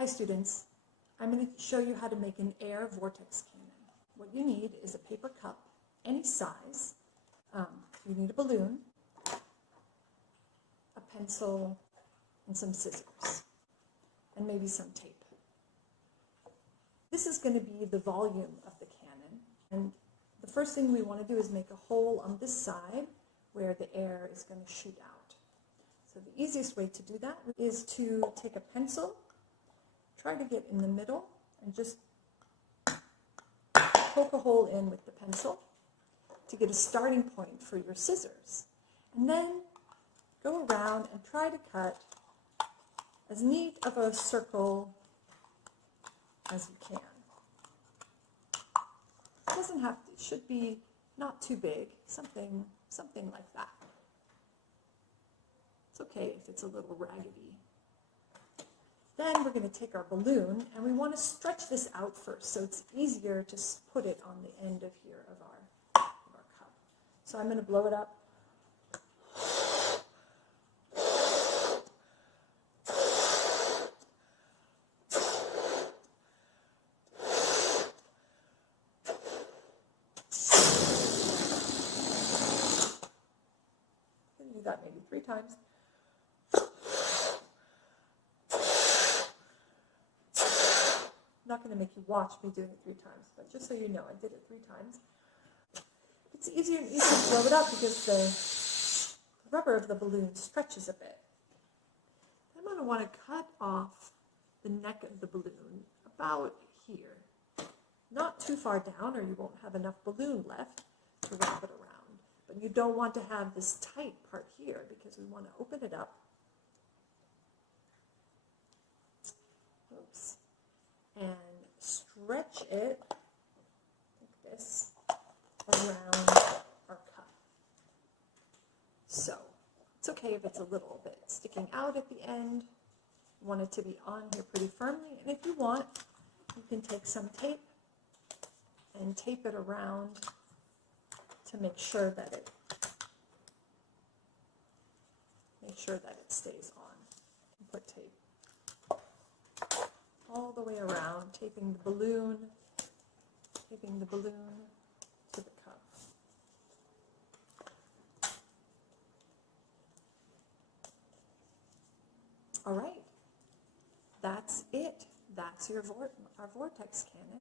Hi students, I'm going to show you how to make an air vortex cannon. What you need is a paper cup, any size. You need a balloon, a pencil, and some scissors, and maybe some tape. This is going to be the volume of the cannon, and the first thing we want to do is make a hole on this side where the air is going to shoot out. So the easiest way to do that is to take a pencil, try to get in the middle, and just poke a hole in with the pencil to get a starting point for your scissors. And then go around and try to cut as neat of a circle as you can. It doesn't have to, it should be not too big, something like that. It's okay if it's a little raggedy. Then we're going to take our balloon, and we want to stretch this out first, so it's easier to put it on the end of here of our cup. So I'm going to blow it up. Do that maybe 3 times. I'm not going to make you watch me doing it 3 times, but just so you know, I did it 3 times. It's easier and easier to blow it up because the rubber of the balloon stretches a bit. I'm going to want to cut off the neck of the balloon about here. Not too far down, or you won't have enough balloon left to wrap it around. But you don't want to have this tight part here because we want to open it up. Oops. And stretch it like this around our cup. So it's okay if it's a little bit sticking out at the end. You want it to be on here pretty firmly, and if you want, you can take some tape and tape it around to make sure that it stays on. You can put tape all the way around, taping the balloon to the cup. All right, that's it. That's our vortex cannon.